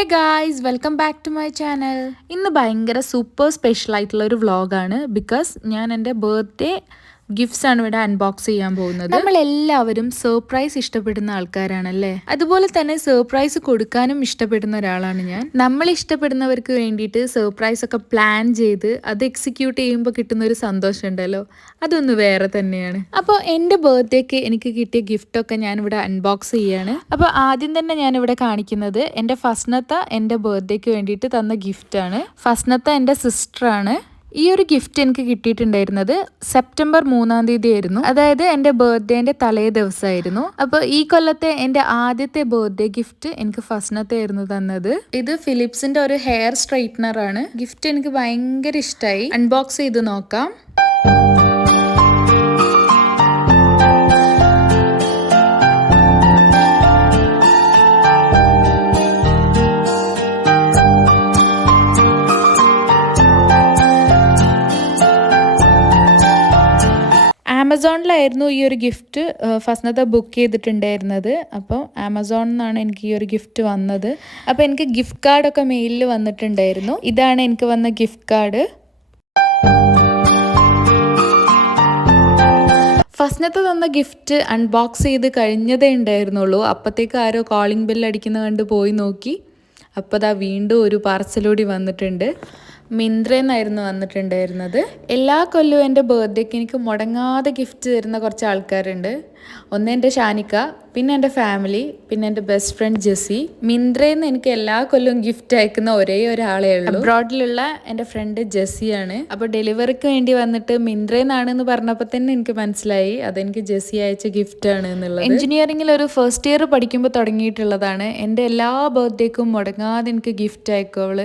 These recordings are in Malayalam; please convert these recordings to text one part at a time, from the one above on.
Hey guys, welcome back to my channel. ഇന്ന് ഭയങ്കര സൂപ്പർ സ്പെഷ്യൽ ആയിട്ടുള്ള ഒരു വ്ളോഗാണ്. ബിക്കോസ് ഞാൻ എൻ്റെ ബർത്ത്ഡേ ഗിഫ്റ്റ്സ് ആണ് ഇവിടെ അൺബോക്സ് ചെയ്യാൻ പോകുന്നത്. നമ്മൾ എല്ലാവരും സർപ്രൈസ് ഇഷ്ടപ്പെടുന്ന ആൾക്കാരാണല്ലേ. അതുപോലെ തന്നെ സർപ്രൈസ് കൊടുക്കാനും ഇഷ്ടപ്പെടുന്ന ഒരാളാണ് ഞാൻ. നമ്മൾ ഇഷ്ടപ്പെടുന്നവർക്ക് വേണ്ടിയിട്ട് സർപ്രൈസ് ഒക്കെ പ്ലാൻ ചെയ്ത് അത് എക്സിക്യൂട്ട് ചെയ്യുമ്പോൾ കിട്ടുന്ന ഒരു സന്തോഷം ഉണ്ടല്ലോ, അതൊന്ന് വേറെ തന്നെയാണ്. അപ്പോൾ എൻ്റെ ബർത്ത്ഡേക്ക് എനിക്ക് കിട്ടിയ ഗിഫ്റ്റൊക്കെ ഞാനിവിടെ അൺബോക്സ് ചെയ്യാണ്. അപ്പോൾ ആദ്യം തന്നെ ഞാനിവിടെ കാണിക്കുന്നത് എൻ്റെ ഫസ്നത്ത എൻ്റെ ബർത്ത്ഡേക്ക് വേണ്ടിയിട്ട് തന്ന ഗിഫ്റ്റാണ്. ഫസ്നത്ത എൻ്റെ സിസ്റ്ററാണ്. ഈ ഒരു ഗിഫ്റ്റ് എനിക്ക് കിട്ടിയിട്ടുണ്ടായിരുന്നത് സെപ്റ്റംബർ 3-ാം തീയതി ആയിരുന്നു. അതായത് എൻ്റെ ബർത്ത്ഡേൻ്റെ തലേ ദിവസമായിരുന്നു. അപ്പോൾ ഈ കൊല്ലത്തെ എൻ്റെ ആദ്യത്തെ ബർത്ത്ഡേ ഗിഫ്റ്റ് എനിക്ക് ഫസ്നത്തായിരുന്നു തന്നത്. ഇത് ഫിലിപ്സിൻ്റെ ഒരു ഹെയർ സ്ട്രൈറ്റ്നർ ആണ്. ഗിഫ്റ്റ് എനിക്ക് ഭയങ്കര ഇഷ്ടമായി. അൺബോക്സ് ചെയ്ത് നോക്കാം. ആമസോണിലായിരുന്നു ഈ ഒരു ഗിഫ്റ്റ് ഫസ്നത്ത ബുക്ക് ചെയ്തിട്ടുണ്ടായിരുന്നത്. അപ്പോൾ ആമസോണിൽ നിന്നാണ് എനിക്ക് ഈ ഒരു ഗിഫ്റ്റ് വന്നത്. അപ്പോൾ എനിക്ക് ഗിഫ്റ്റ് കാർഡൊക്കെ മെയിലിൽ വന്നിട്ടുണ്ടായിരുന്നു. ഇതാണ് എനിക്ക് വന്ന ഗിഫ്റ്റ് കാർഡ്. ഫസ്നത്ത തന്ന ഗിഫ്റ്റ് അൺബോക്സ് ചെയ്ത് കഴിഞ്ഞതേ ഉണ്ടായിരുന്നുള്ളൂ. അപ്പോഴത്തേക്ക് ആരോ കോളിംഗ് ബെൽ അടിക്കുന്ന കണ്ട് പോയി നോക്കി. അപ്പോൾ അതാ വീണ്ടും ഒരു പാർസലോടി വന്നിട്ടുണ്ട്. മിന്ത്രയെന്നായിരുന്നു വന്നിട്ടുണ്ടായിരുന്നത്. എല്ലാ കൊല്ലവും എൻ്റെ ബർത്ത്ഡേക്ക് എനിക്ക് മുടങ്ങാതെ ഗിഫ്റ്റ് തരുന്ന കുറച്ച് ആൾക്കാരുണ്ട്. ഒന്ന് എൻ്റെ ഷാനിക്ക, പിന്നെ എൻ്റെ ഫാമിലി, പിന്നെ എൻ്റെ ബെസ്റ്റ് ഫ്രണ്ട് ജെസ്സി. മിന്ത്രയെന്ന് എനിക്ക് എല്ലാ കൊല്ലവും ഗിഫ്റ്റ് അയക്കുന്ന ഒരേ ഒരാളേ ഉള്ളൂ. അബ്രോഡിലുള്ള എൻ്റെ ഫ്രണ്ട് ജെസ്സിയാണ്. അപ്പോൾ ഡെലിവറിക്ക് വേണ്ടി വന്നിട്ട് മിന്ത്രയെന്നാണെന്ന് പറഞ്ഞപ്പോൾ തന്നെ എനിക്ക് മനസ്സിലായി അതെനിക്ക് ജെസ്സി അയച്ച ഗിഫ്റ്റാണ് എന്നുള്ളത്. എഞ്ചിനീയറിംഗിൽ ഒരു ഫസ്റ്റ് ഇയർ പഠിക്കുമ്പോൾ തുടങ്ങിയിട്ടുള്ളതാണ്. എൻ്റെ എല്ലാ ബർത്ത്ഡേക്കും മുടങ്ങാതെ എനിക്ക് ഗിഫ്റ്റ് അയക്കും അവൾ.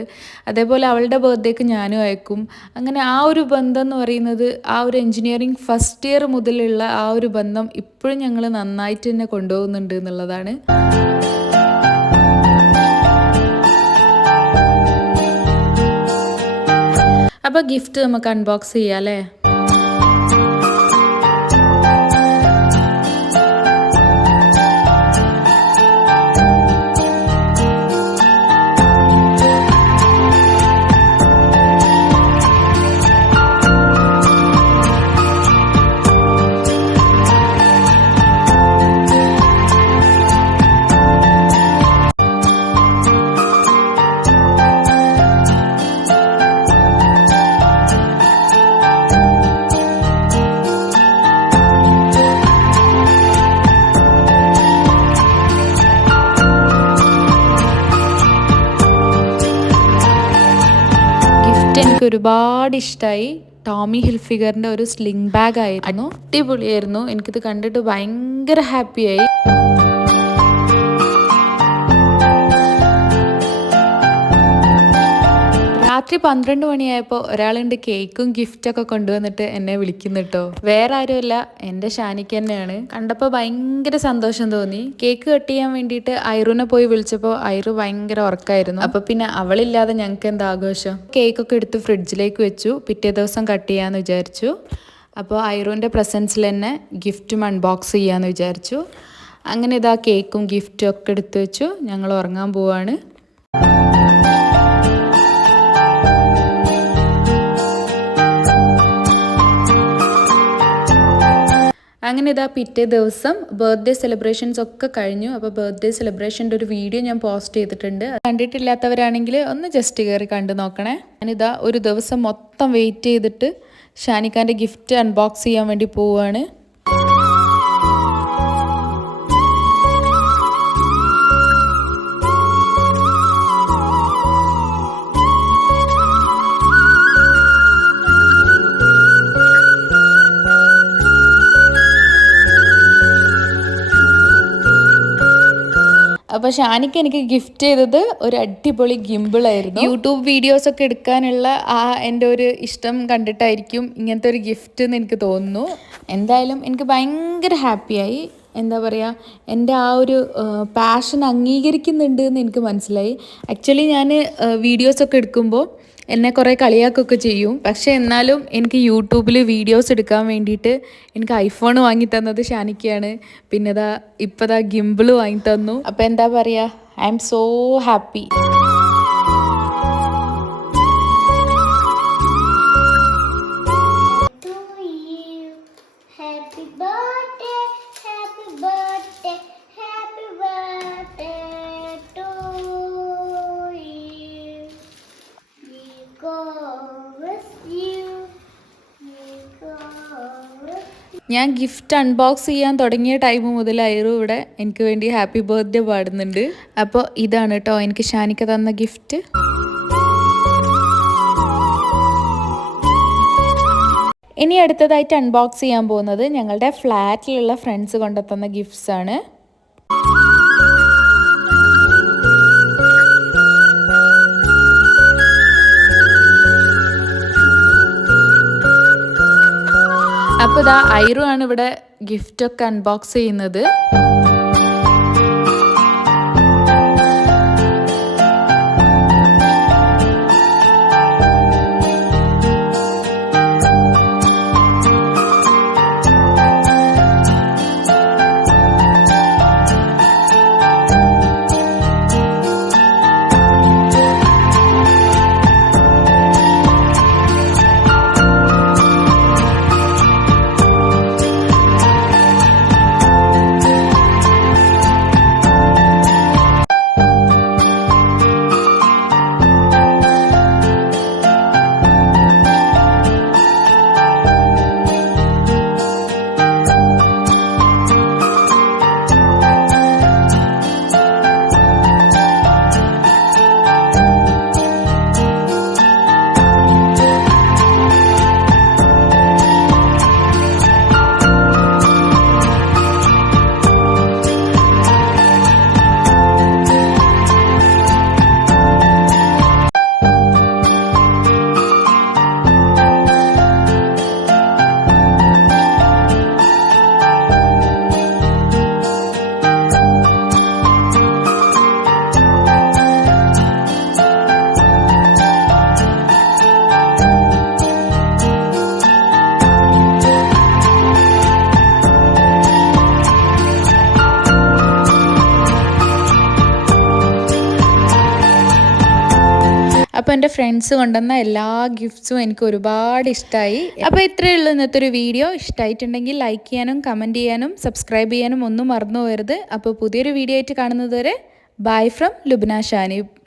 അതേപോലെ അവളുടെ ബർത്ത്ഡേക്ക് ഞാനും അയക്കും. അങ്ങനെ ആ ഒരു ബന്ധം എന്ന് പറയുന്നത് ആ ഒരു എഞ്ചിനീയറിംഗ് ഫസ്റ്റ് ഇയർ മുതലുള്ള ആ ഒരു ബന്ധം ഇപ്പോഴും ഞങ്ങൾ നന്നായിട്ട് തന്നെ കൊണ്ടുപോകുന്നുണ്ട് എന്നുള്ളതാണ്. അപ്പോൾ ഗിഫ്റ്റ് നമുക്ക് അൺബോക്സ് ചെയ്യാം അല്ലേ. എനിക്ക് ഒരുപാട് ഇഷ്ടമായി. ടോമി ഹിൽഫിഗറിൻ്റെ ഒരു സ്ലിംഗ് ബാഗ് ആയിരുന്നു. അടിപൊളിയായിരുന്നു. എനിക്കിത് കണ്ടിട്ട് ഭയങ്കര ഹാപ്പിയായി. രാത്രി 12 മണിയായപ്പോൾ ഒരാളുണ്ട് കേക്കും ഗിഫ്റ്റൊക്കെ കൊണ്ടുവന്നിട്ട് എന്നെ വിളിക്കുന്നു കേട്ടോ. വേറെ ആരുമല്ല, എൻ്റെ ഷാനിക്ക് തന്നെയാണ്. കണ്ടപ്പോൾ ഭയങ്കര സന്തോഷം തോന്നി. കേക്ക് കട്ട് ചെയ്യാൻ വേണ്ടിയിട്ട് ഐറുനെ പോയി വിളിച്ചപ്പോൾ ഐറു ഭയങ്കര ഉറക്കായിരുന്നു. അപ്പോൾ പിന്നെ അവളില്ലാതെ ഞങ്ങൾക്ക് എന്താ ആഘോഷം. കേക്കൊക്കെ എടുത്ത് ഫ്രിഡ്ജിലേക്ക് വെച്ചു. പിറ്റേ ദിവസം കട്ട് ചെയ്യാമെന്ന് വിചാരിച്ചു. അപ്പോൾ ഐറുവിൻ്റെ പ്രസൻസിൽ തന്നെ ഗിഫ്റ്റും അൺബോക്സ് ചെയ്യാമെന്ന് വിചാരിച്ചു. അങ്ങനെ ഇതാ കേക്കും ഗിഫ്റ്റും ഒക്കെ എടുത്ത് വെച്ചു. ഞങ്ങൾ ഉറങ്ങാൻ പോവാണ്. അങ്ങനെ ഇതാ പിറ്റേ ദിവസം ബർത്ത്ഡേ സെലിബ്രേഷൻസ് ഒക്കെ കഴിഞ്ഞു. അപ്പോൾ ബർത്ത്ഡേ സെലിബ്രേഷൻ്റെ ഒരു വീഡിയോ ഞാൻ പോസ്റ്റ് ചെയ്തിട്ടുണ്ട്. കണ്ടിട്ടില്ലാത്തവരാണെങ്കിൽ ഒന്ന് ജസ്റ്റ് കയറി കണ്ടു നോക്കണേ. ഞാനിതാ ഒരു ദിവസം മൊത്തം വെയിറ്റ് ചെയ്തിട്ട് ഷാനിക്കാൻ്റെ ഗിഫ്റ്റ് അൺബോക്സ് ചെയ്യാൻ വേണ്ടി പോവുകയാണ്. അപ്പോൾ ഷാനിക്ക് എനിക്ക് ഗിഫ്റ്റ് ചെയ്തത് ഒരു അടിപൊളി ഗിംബിളായിരുന്നു. യൂട്യൂബ് വീഡിയോസ് ഒക്കെ എടുക്കാനുള്ള ആ എൻ്റെ ഒരു ഇഷ്ടം കണ്ടിട്ടായിരിക്കും ഇങ്ങനത്തെ ഒരു ഗിഫ്റ്റ് എന്ന് എനിക്ക് തോന്നുന്നു. എന്തായാലും എനിക്ക് ഭയങ്കര ഹാപ്പിയായി. എന്താ പറയുക, എൻ്റെ ആ ഒരു പാഷൻ അംഗീകരിക്കുന്നുണ്ട് എന്ന് എനിക്ക് മനസ്സിലായി. ആക്ച്വലി ഞാൻ വീഡിയോസൊക്കെ എടുക്കുമ്പോൾ എന്നെ കുറേ കളിയാക്കൊക്കെ ചെയ്യും. പക്ഷെ എന്നാലും എനിക്ക് യൂട്യൂബിൽ വീഡിയോസ് എടുക്കാൻ വേണ്ടിയിട്ട് എനിക്ക് ഐഫോൺ വാങ്ങി തന്നത് ഷാനിക്കയാണ്. പിന്നെ ഇപ്പം ഗിംബിൾ വാങ്ങി തന്നു. അപ്പോൾ എന്താ പറയുക, ഐ ആം സോ ഹാപ്പി. ഞാൻ ഗിഫ്റ്റ് അൺബോക്സ് ചെയ്യാൻ തുടങ്ങിയ ടൈം മുതലായിരുന്നു ഇവിടെ എനിക്ക് വേണ്ടി ഹാപ്പി ബർത്ത്ഡേ പാടുന്നുണ്ട്. അപ്പോൾ ഇതാണ് കേട്ടോ എനിക്ക് ഷാനിക്ക തന്ന ഗിഫ്റ്റ്. ഇനി അടുത്തതായിട്ട് അൺബോക്സ് ചെയ്യാൻ പോകുന്നത് ഞങ്ങളുടെ ഫ്ലാറ്റിലുള്ള ഫ്രണ്ട്സ് കൊണ്ടുതന്ന ഗിഫ്റ്റ്സ് ആണ്. അപ്പോൾ ഇതാ ഐറു ആണ് ഇവിടെ ഗിഫ്റ്റൊക്കെ അൺബോക്സ് ചെയ്യുന്നത്. അപ്പോൾ എൻ്റെ ഫ്രണ്ട്സ് കൊണ്ടുവന്ന എല്ലാ ഗിഫ്റ്റ്സും എനിക്ക് ഒരുപാട് ഇഷ്ടമായി. അപ്പോൾ ഇത്രയേ ഉള്ളൂ ഇന്നത്തെ ഒരു വീഡിയോ. ഇഷ്ടമായിട്ടുണ്ടെങ്കിൽ ലൈക്ക് ചെയ്യാനും കമൻറ്റ് ചെയ്യാനും സബ്സ്ക്രൈബ് ചെയ്യാനും ഒന്നും മറന്നു പോകരുത്. അപ്പോൾ പുതിയൊരു വീഡിയോ ആയിട്ട് കാണുന്നത് വരെ ബൈ ഫ്രം ലുബ്ന ഷാനിബ്.